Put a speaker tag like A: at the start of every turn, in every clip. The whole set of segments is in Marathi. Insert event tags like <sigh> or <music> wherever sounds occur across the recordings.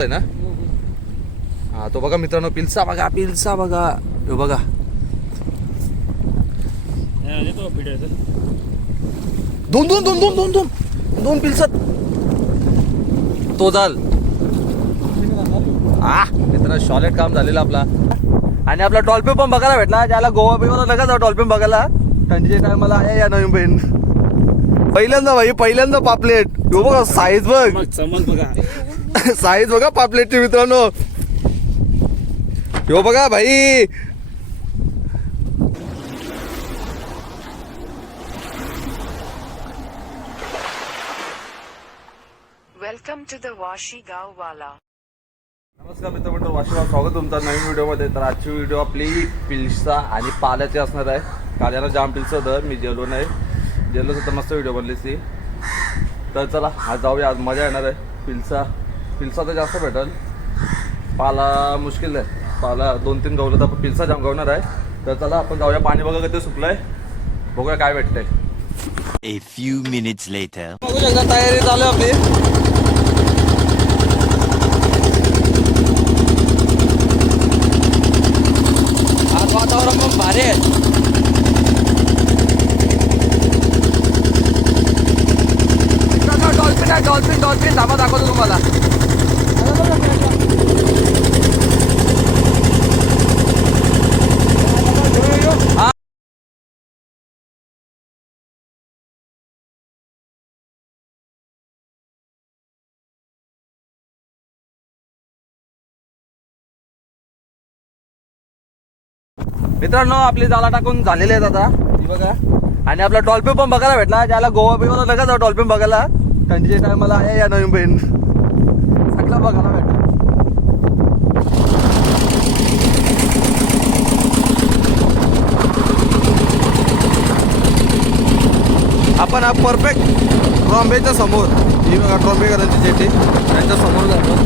A: आहे ना? हा तो बघा मित्रांनो पिल्सा बघा पिल्सा बघा. तो बघा. दोन दोन दोन दोन दोन दोन. दोन पिल्सात तो जाल. आ मित्रांनो शॉलेट काम झालेलं आपला. आणि आपला डॉल्फिन पण बघायला भेटला. ज्याला गोवा बिवा नका डॉल्फिन बघायला. थंडीच्या टायमाला आहे या नवीन बहीण. पहिल्यांदा भाई पहिल्यांदा पापलेट. हो बघा साईज बघ.
B: बघा. <laughs>
A: साईज बघा पापलेटची मित्रांनो. हो बघा भाई.
C: Welcome to the Washi Wala.
A: नमस्कार मित्र मित्र वाशिवा स्वागत तुमचं नवीन व्हिडिओमध्ये. तर आजची व्हिडिओ आपली पिल्सा आणि पाल्याची असणार आहे. काल्याला जाम पिल्स होतं मी जेलो नाही. जेलो तर मस्त व्हिडिओ बनली ती. तर चला आज जाऊया आज मजा येणार आहे पिल्सा पिल्सा तर जास्त भेटेल. पाला मुश्किल आहे. पाला दोन तीन गवलं तर आपण पिल्सा जाम गवणार आहे. तर चला आपण जाऊया. पाणी बघा कधी सुकलंय. बघूया काय भेटतंय.
D: A few minutes later.
A: बघू शकता तयारी चालू आपली. आज वातावरण पण भारी आहे. डॉल्फिन आहे? डॉल्फिन डॉल्फिन धाबा दाखवतो तुम्हाला हा मित्रांनो आपली जाला टाकून झालेले आहेत आता. ही बघा. आणि आपला डॉल्फिन पण बघायला भेटला. ज्याला गोवा बिवा नका जाऊ डॉल्फिन बघायला. थंडीच्या टायमाला आहे या नवीन बहीण सगळं बघायला भेटला. आपण हा परफेक्ट ट्रॉम्बेच्या समोर. ही बघा ट्रॉम्बेकरांची जेटी त्यांच्यासमोर जातो.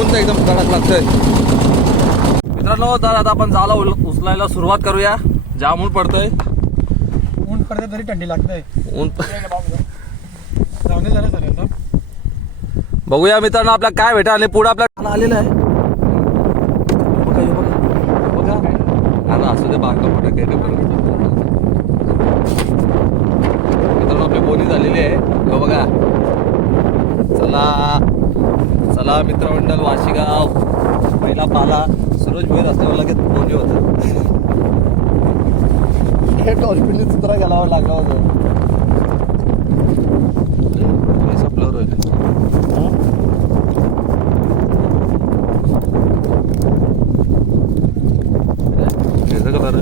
A: ऊन तर एकदम कडक लागतंय. मित्रांनो तर आता आपण जाला उचलायला सुरुवात करूया. जाम ऊन पडतंय.
E: ऊन पडते तरी थंडी लागते
A: ऊन
E: जाऊन झालं सर
A: बघूया मित्रांनो आपल्या काय भेटा आणि पुढे आपल्या आलेलं आहे. बघा, बघा. बघा. आता असू दे मोठं काही. मित्रांनो आपली बोनी झालेली आहे. बघा. चला. चला मित्रमंडळ वाशीगाव. पहिला पाला. सरोज भोईर असल्यावर लगेच बोनी होतं. हे डॉल्फिनने चित्रा घालावं लागलं होतं हे संपल्यावर होईल त्याचं कलर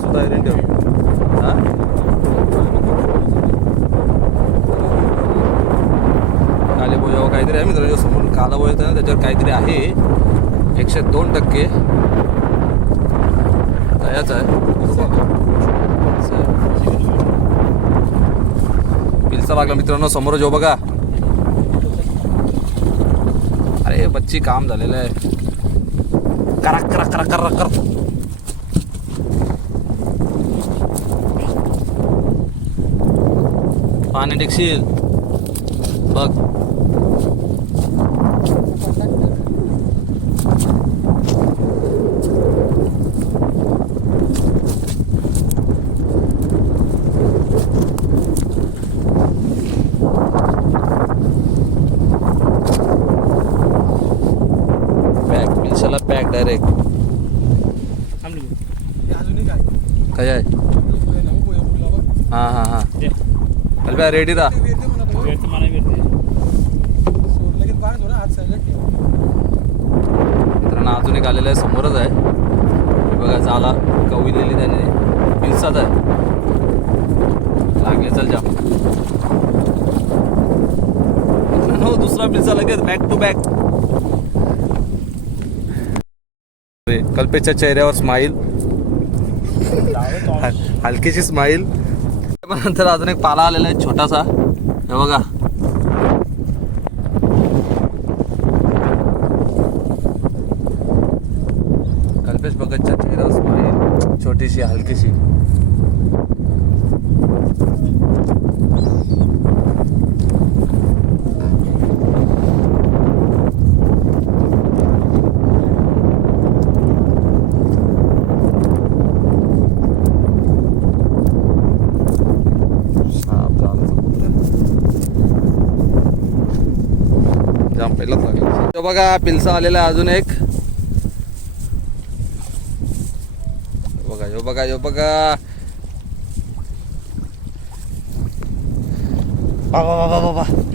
A: सुद्धा आयरन ठेव हा काले बोजावर काहीतरी आहे मित्रांनो समोर काला बोजा येतं ना त्याच्यावर काहीतरी आहे एकशे दोन तयाच आहे लागला मित्रांनो समोर जो बघा अरे बच्ची काम झालेलं आहे करा करा करा करा कर पाणी टेकशील बघ डायरेक्ट
E: काय
A: काय आहे? हां हां हां. कल्प्या रेडी रा मित्रांनो अजून एक आलेलं आहे समोरच आहे. बघा झाला. कविलेली त्याने. पिलसाच आहे. लागले चल जा मित्रांनो दुसरा पिलसा लगेच बॅक टू बॅक कल्पेच्या चेहऱ्यावर स्माईल <laughs> हलकीशी स्माईल नंतर अजून एक पाला आलेला आहे छोटासा. हे बघा. कल्पेश भगतच्या चेहऱ्यावर स्माईल छोटीशी हलकीशी जाम पहिलाच लागला तो बघा पिलसा आलेला अजून एक. बघा यो बघा यो बघा. बाबा बाबा बाबा बा बा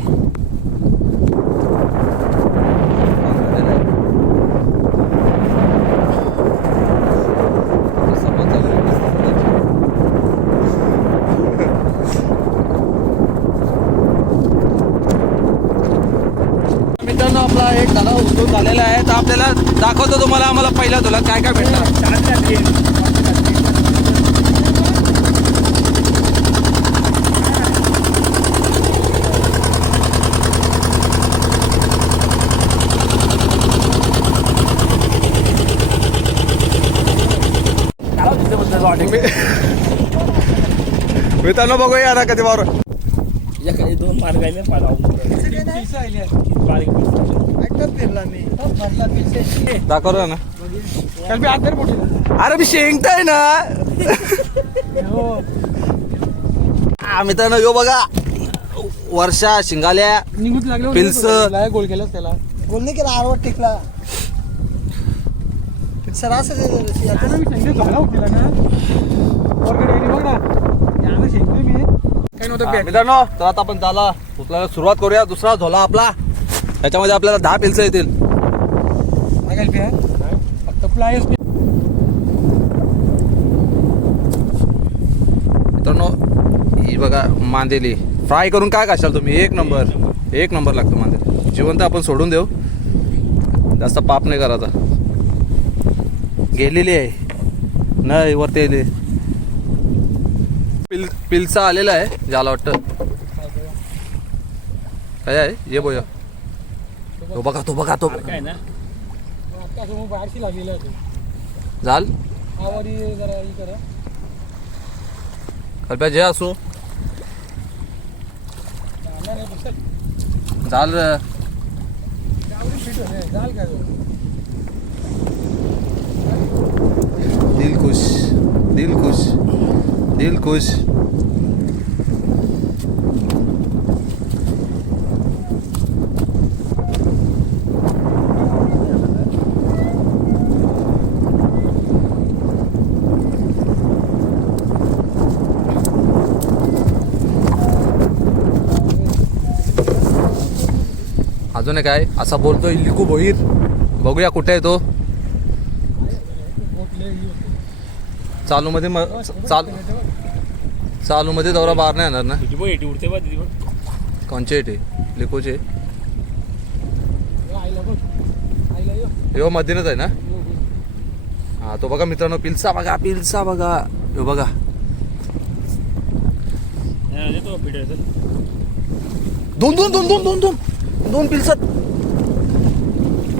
A: मित्रांनो आपला एक दादा उचलून झालेला आहे. तर आपल्याला दाखवतो तुम्हाला आम्हाला पहिला तुला काय काय भेटणार. मित्रांनो बघूया आता कधी मारू
B: या काही दोन मार्ग आहे. ना पाला
E: पिलसं आली आहे.
B: बारीक
A: दाखव ना
E: काल मी आत मोठी
A: अरे मी शेंगताय ना.
E: हो.
A: हा, मित्रांनो यो बघा. वर्षा शिंगाल्या
E: निघून लागले
A: पिलसं.
E: गोल केलास त्याला.
F: गोल नाही केला आरवट टेकला.
E: मी शेंगदे झाला उठलेला ना. बघ ना. मी काही नव्हतं बॅग
A: मित्रांनो तर आता आपण त्याला उचलायला सुरुवात करूया. दुसरा झोला आपला. त्याच्यामध्ये आपल्याला दहा पिल्स येतील. मित्रांनो ही बघा मांदेली. फ्राय करून काय खाशाल तुम्ही? एक नंबर एक नंबर लागतो मांदेली. जिवंत आपण सोडून देऊ. जास्त पाप नाही करायचा. गेलेली आहे. नाही वरती पिल पिलचा आलेला आहे ज्याला वाटतं. काय आहे? ये बोया. तो बघा तो बघा तो
B: काय ना
E: आता बाहेरशी लागलेला आहे तो.
A: झाल?
E: आवारी जरा करा
A: कल्प्या जे असो.
E: नाही,
A: झाल
E: गावडी फिट होते जाल काय तो?
A: दिल खुश. दिल खुश. दिल खुश अजून काय असा बोलतोय लिकू भोईर. बघूया कुठे आहे तो.
E: हे होते.
A: चालू मध्ये म चालू चालू मध्ये दौरा बाहेर नाही येणार ना?
B: तुझी बघ एटी उडते बा बघ
A: कोणचे ते लिकोचे?
E: यो.
A: मधीनच आहे ना?
E: हो,
A: तो बघा मित्रांनो पिलसा बघा पिलसा बघा. यो बघा.
B: हा,
A: दोन दोन दोन दोन दोन दोन दोन पिलसात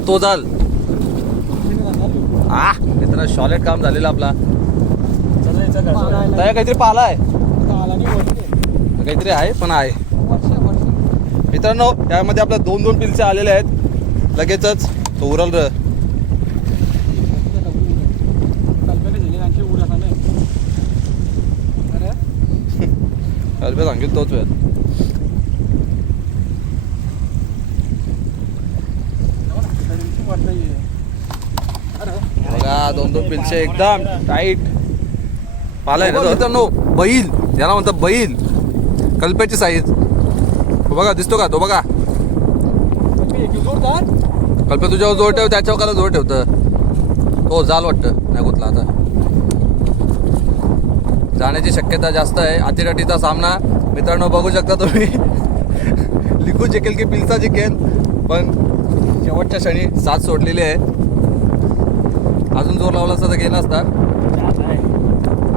A: तो जाल. आ मित्रांनो शॉलेट काम झालेलं आपला
B: चल रे, चल
E: पाला
B: घरचं.
E: आला.
A: दया काहीतरी पाला आहे. काहीतरी आहे पण आहे. मित्रांनो त्यामध्ये आपल्या दोन दोन पिलचे आलेले आहेत. लगेचच तो उरल र. सांगेल तोच वेळ. बघा दोन दोन पिलचे एकदम टाईट पाला आहे ना तो? मित्रांनो बैल. याला म्हणतात बैल. कल्प्याची साईज तो बघा दिसतो का? तो बघा. कल्प्या तुझ्यावर जोर ठेव त्याच्यावर काला जोर ठेवतं. तो जाल वाटतं. नाही गुतला आता. जाण्याची शक्यता जास्त आहे. अतिरटीचा सामना. मित्रांनो बघू शकता तुम्ही. <laughs> लिखू जिंकेल की पिलचा जिंकेल पण शेवटच्या क्षणी साथ सोडलेली आहे. अजून जोर लावला असता तर गेला असता.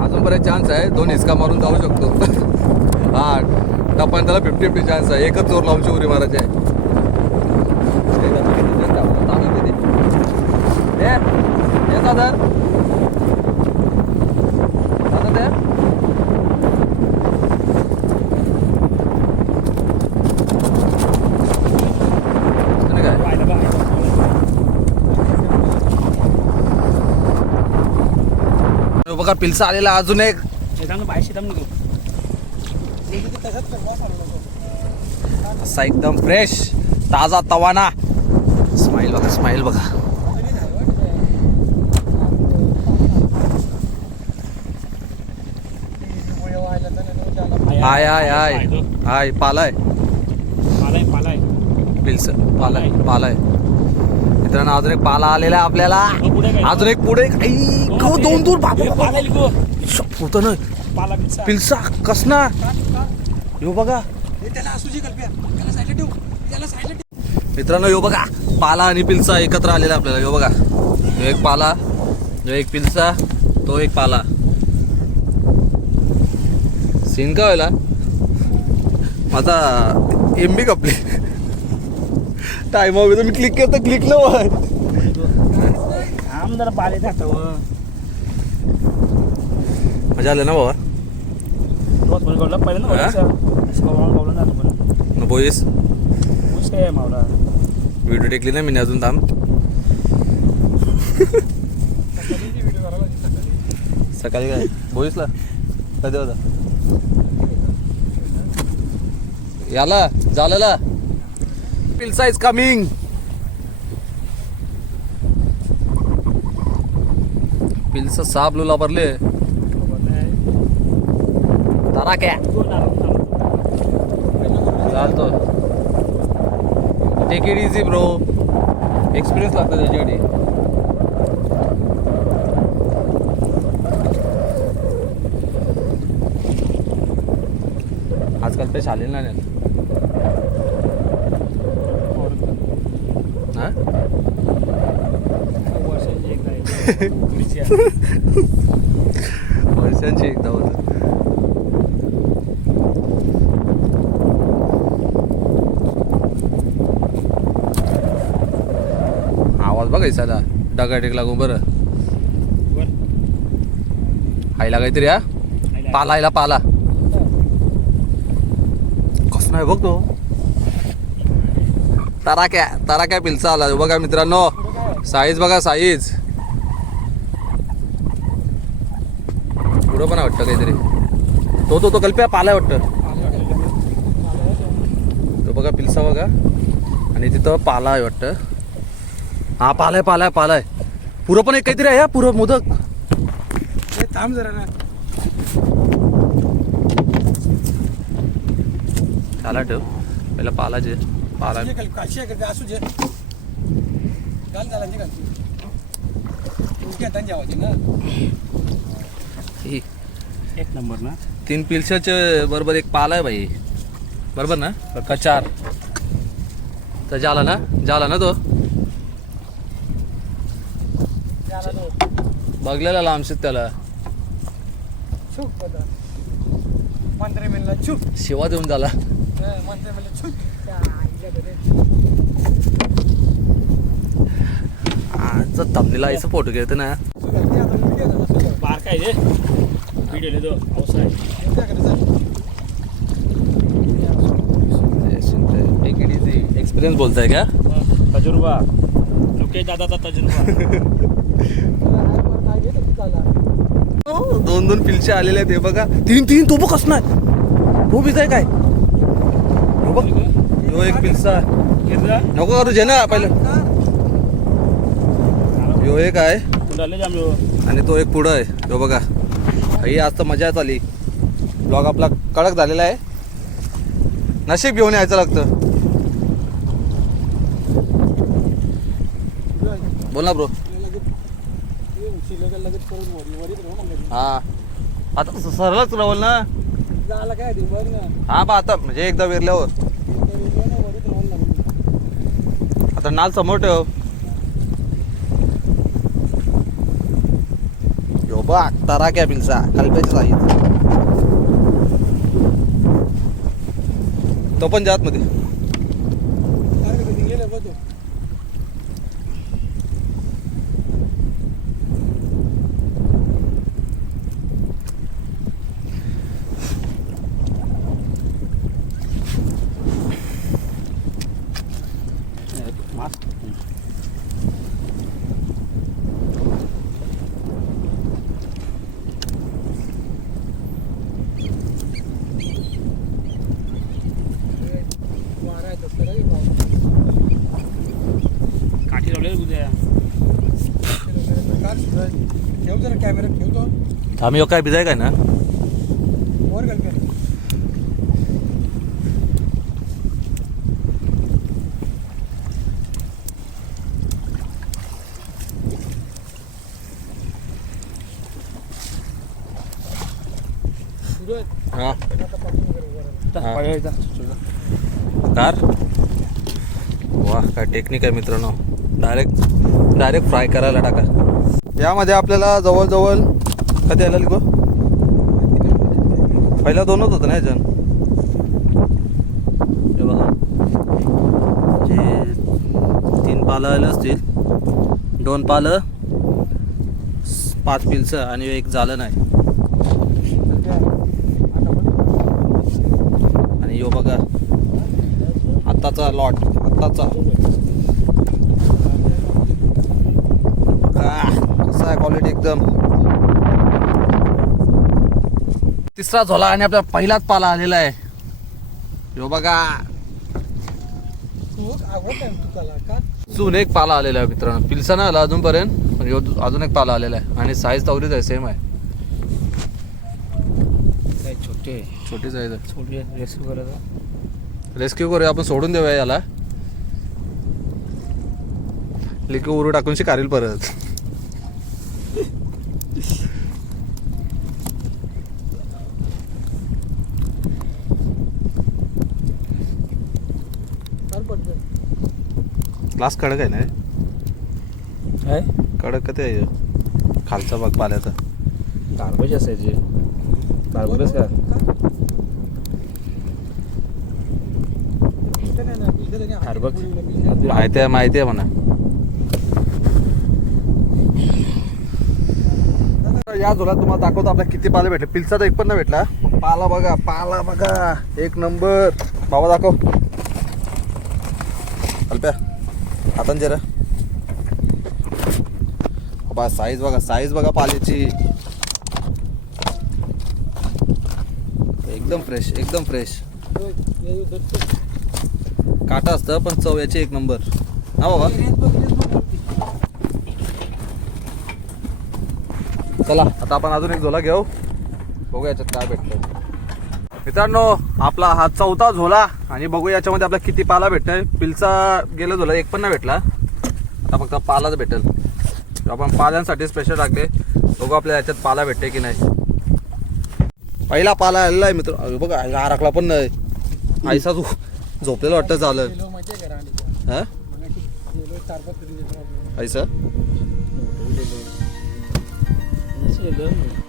A: अजून बरेच चान्स आहे दोन हिसका मारून जाऊ शकतो हा टप्पा त्याला फिफ्टी फिफ्टी चान्स आहे एकच जोर लावून उरी मारायची आहे दादा दे. आणि काय
B: पाहिलं बा,
A: हे बघा पिलसा आलेला अजून एक. असा एकदम फ्रेश ताजा तवाना. स्माईल बघा स्माईल बघा. Hi hi hi. हाय पालाय.
B: पालाय पालाय.
A: पिल्स पालाय. पालाय. मित्रांनो अजून एक पाला आलेला आहे आपल्याला.
B: हो?
A: अजून एक पुढे गं, दोन दूर
B: हे
A: होतं ना पिल्सा कसना यो बघा.
E: जी
A: मित्रांनो यो बघा. पाला आणि पिल्सा एकत्र आलेला आपल्याला. यो बघा. यो एक पाला यो एक पिल्सा तो एक पाला. सीन का व्हायला? माझा एम बी कपले. टाइम हवे तुम्ही क्लिक करता क्लिक न होत
B: आम जरा पाले टाकतो.
A: मजा आलं ना बाबा
B: रोज पण कळलं पहिलं ना
A: हा?
B: कळलं ना पण.
A: न बोईस
B: खुश काय आहे मावला
A: व्हिडिओ टेकली ना मी अजून थांब. सकाळी काय? बोईसला कधी होता? याला झालेला पिल्सा इज कमिंग पिल्सा साप लुला भरले. तारा क्या? चालतो take it easy bro experience लागतो त्याच्याकडे आजकाल ते शालेल नाही नेत. हा?
B: वर्षाची एकदा येते. पुढची आहे.
A: वर्षांची एकदा होत. आवाज बघायचा ना डगाटेक लागून बरं. आईला काहीतरी हा. पाला आईला पाला. कस नाही बघ तो तारा क्या तारा काय पिलचा आला. बघा मित्रांनो. साईज बघा साईज पुढं पण आहे वाटतं काहीतरी तो तो तो कल्प्या पालाय वाटतं. तो बघा पिलसा बघा. आणि तिथं पाला आहे वाटतं. हा पालाय पालाय पालाय पुरं पण एक काहीतरी आहे हा पुरं मोदक.
E: हे थांब जरा ना.
A: पाला ठेव. पहिला पाला जे पाला.
E: जे कल्प काशी आहे असू जे घाल ना.
A: ही.
B: एक नंबर ना.
A: तीन पिल्साचे बरोबर एक पाला आहे भाई. बरोबर ना? का चार? तर झाला ना? झाला ना तो? बघलेला लांबशीत त्याला.
E: मंत्री
A: शिवा देऊन झाला.
E: मंत्री
A: तमनीला आईचा फोटो घेतो ना.
B: बार काय
E: का रे चल.
A: एक्सपिरियन्स बोलताय का
B: तजुर्बा लोकेश दादाचा तजुर्बा?
A: दोन दोन पिलचे आलेले आहेत हे बघा. तीन तीन तो बघ कसणार तो आहे काय? बघ. यो एक पिलसा नको करू जे ना पहिलं. यो एक आहे. आणि तो एक पुढं आहे. तो बघा. हे आज तर मजा आली. ब्लॉग आपला कडक झालेला आहे. नशीब घेऊन यायचं लागतं. बोल ना ब्रो
E: लगेच लगेच करून
A: हा. आता सरळच राहुल ना.
E: झालं काय ना
A: हा बा आता म्हणजे एकदा वेरल्यावर.
E: ना
A: आता नाल समोर ठेव. यो बा तारा क्या पिलसा कल्प्याची साईज तो पण जात मध्ये
E: कारण का निघलेलं बघ तो
B: मास्क
F: ठेव जरा कॅमेरा ठेवतो
A: आम्ही काय बिजाय काय ना? हा. कार? वा काय टेक्निक आहे मित्रांनो. डायरेक्ट डायरेक्ट फ्राय करायला टाका. यामध्ये आपल्याला जवळजवळ कधी आलं गो? पहिला दोनच होतं ना याच्यान हे बघा. जे तीन पालं आलं असतील दोन पालं पाच पिलचं आणि एक झालं नाही. आणि यो बघा आत्ताचा लॉट आत्ताचा. कसा आहे क्वालिटी एकदम. तिसरा झोला आणि आपला पहिलाच पाला आलेला आहे. यो बघा. अजून एक पाला आलेला आहे मित्रांनो. पिलसा नाही आला अजूनपर्यंत पण अजून एक पाला आलेला आहे. आणि साईज तवरीच आहे सेम आहे.
B: छोटे
A: छोटी साईज आहे
B: छोटे रेस्क्यू करायचा
A: रेस्क्यू करूया आपण सोडून देऊया याला. लिक्यू उरू टाकून शिकारील परत.
F: पटकन
A: ग्लास कडक आहे ना? हे?
B: काय?
A: कडक कधी आहे. ह्यो? खालचा भाग पाल्याचा
B: गार्बेज असायचे. गार्बेज का. हार बघ.
A: माहिती आहे माहिती आहे म्हणा. या झोलात तुम्हाला दाखवतो आपल्या किती पाला भेटले. पिलचा तर एक पण नाही भेटला. पाला बघा पाला बघा. एक नंबर. बाबा दाखव. हातान जरा. बा साईज बघा साईज बघा पाल्याची एकदम फ्रेश एकदम फ्रेश काटा असतं पण चव याची एक नंबर हा बाबा. चला आता आपण अजून एक झोला घेऊ. बघू याच्यात काय भेटतं मित्रांनो आपला हा चौथा झोला आणि बघू याच्यामध्ये आपला किती पाला भेटतोय. पिलचा गेला झोला एक पण नाही भेटला. आता फक्त पालाच भेटेल. आपण पाल्यांसाठी स्पेशल टाकले. बघू आपल्या याच्यात पाला भेटते की नाही. पहिला पाला आलेला आहे मित्र. बघा हा राखला पण नाही. आयसा झो झोपलेला वाटतं झालं? हा?
F: मगाशी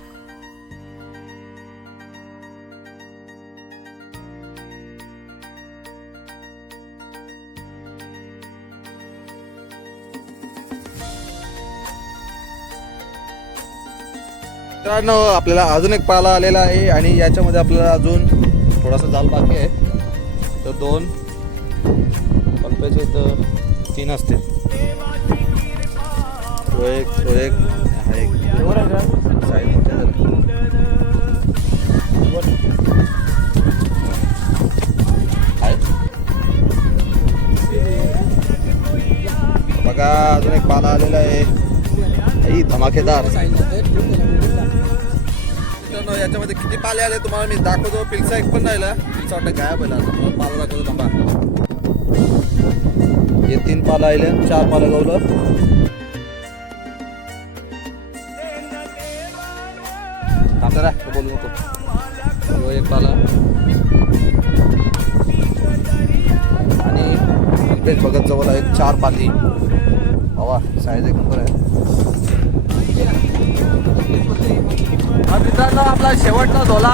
A: मित्रांनो आपल्याला अजून एक पाला आलेला आहे आणि याच्यामध्ये आपल्याला अजून थोडासा जाल बाकी आहे. तर दोन पल्प्याचे तर तीन असतील. तो एक तो एक हा एक. साईज मोठे झाले. बघा अजून एक पाला आलेला आहे. आई, धमाकेदार याच्यामध्ये किती पाले आले तुम्हाला मी दाखवतो. पिलचा एक पण राहिला. पिलचा वाटतं गायब आहे तुम्हाला पाला दाखवतो थांबा. हे तीन पालं आले चार पालं गवलं. थांब बोलू नको. एक पाला. आणि इकडेच बघत जवळ आहे. चार पाली. हवा साईज एक नंबर आहे. मित्रांनो आपला शेवटचा झोला.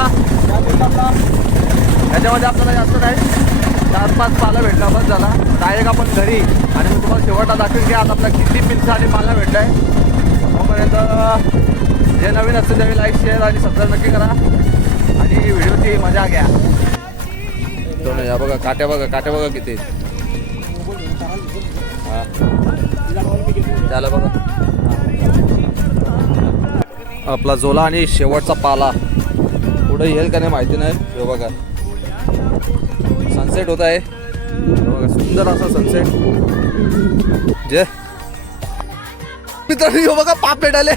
A: त्याच्यामध्ये आपल्याला जास्त नाही. चार पाच पाला भेटला बस झाला डायरेक्ट आपण घरी. आणि मी तुम्हाला शेवटला दाखवून की आता आपला किती पिंच आणि पाला भेटलाय. तोपर्यंत जे नवीन असतील त्यावेळी लाईक शेअर आणि सबस्क्राईब नक्की करा. आणि व्हिडिओची मजा घ्या. या बघा काट्या बघा काट्या बघा किती. आहेत. झालं बघा. आपला झोला आणि शेवटचा पाला. पुढे येईल का नाही माहिती नाही. हे बघा. सनसेट होत आहे. बघा सुंदर असा सनसेट जे. मित्रांनो हे बघा पापलेट आले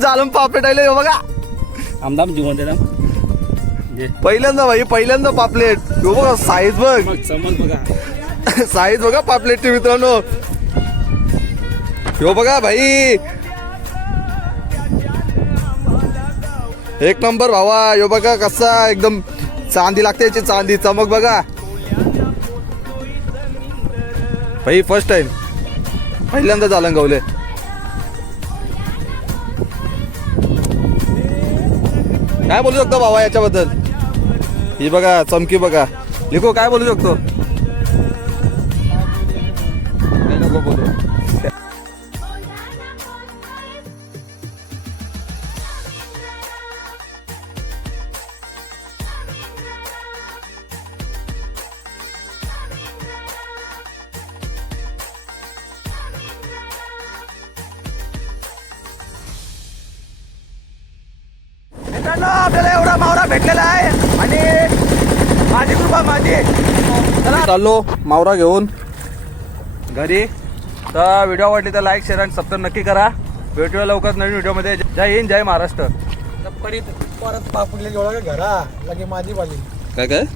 A: जालम पापलेट आले हो बघा.
B: आमदाम जीवन देणार जे.
A: पहिल्यांदा भाई पहिल्यांदा पापलेट हो बघा साईज बघ. साईज बघा. <laughs> पापलेटची मित्रांनो. हो बघा भाई. एक नंबर भावा यो बघा कसा एकदम चांदी लागते याची चांदी. चमक बघा. भाई फर्स्ट टाइम पहिल्यांदा झालं गवले. काय बोलू शकतो भावा याच्याबद्दल? ही बघा चमकी बघा. लिखो काय बोलू शकतो? चाललो मावरा घेऊन. घरी. तर व्हिडिओ आवडली तर लाईक शेअर आणि सबस्क्राईब नक्की करा. भेटूया लवकर नवीन व्हिडिओमध्ये जय हिंद जय महाराष्ट्र.
F: परत परत पापडले घरा. लगे माझी वाली.
A: काय काय?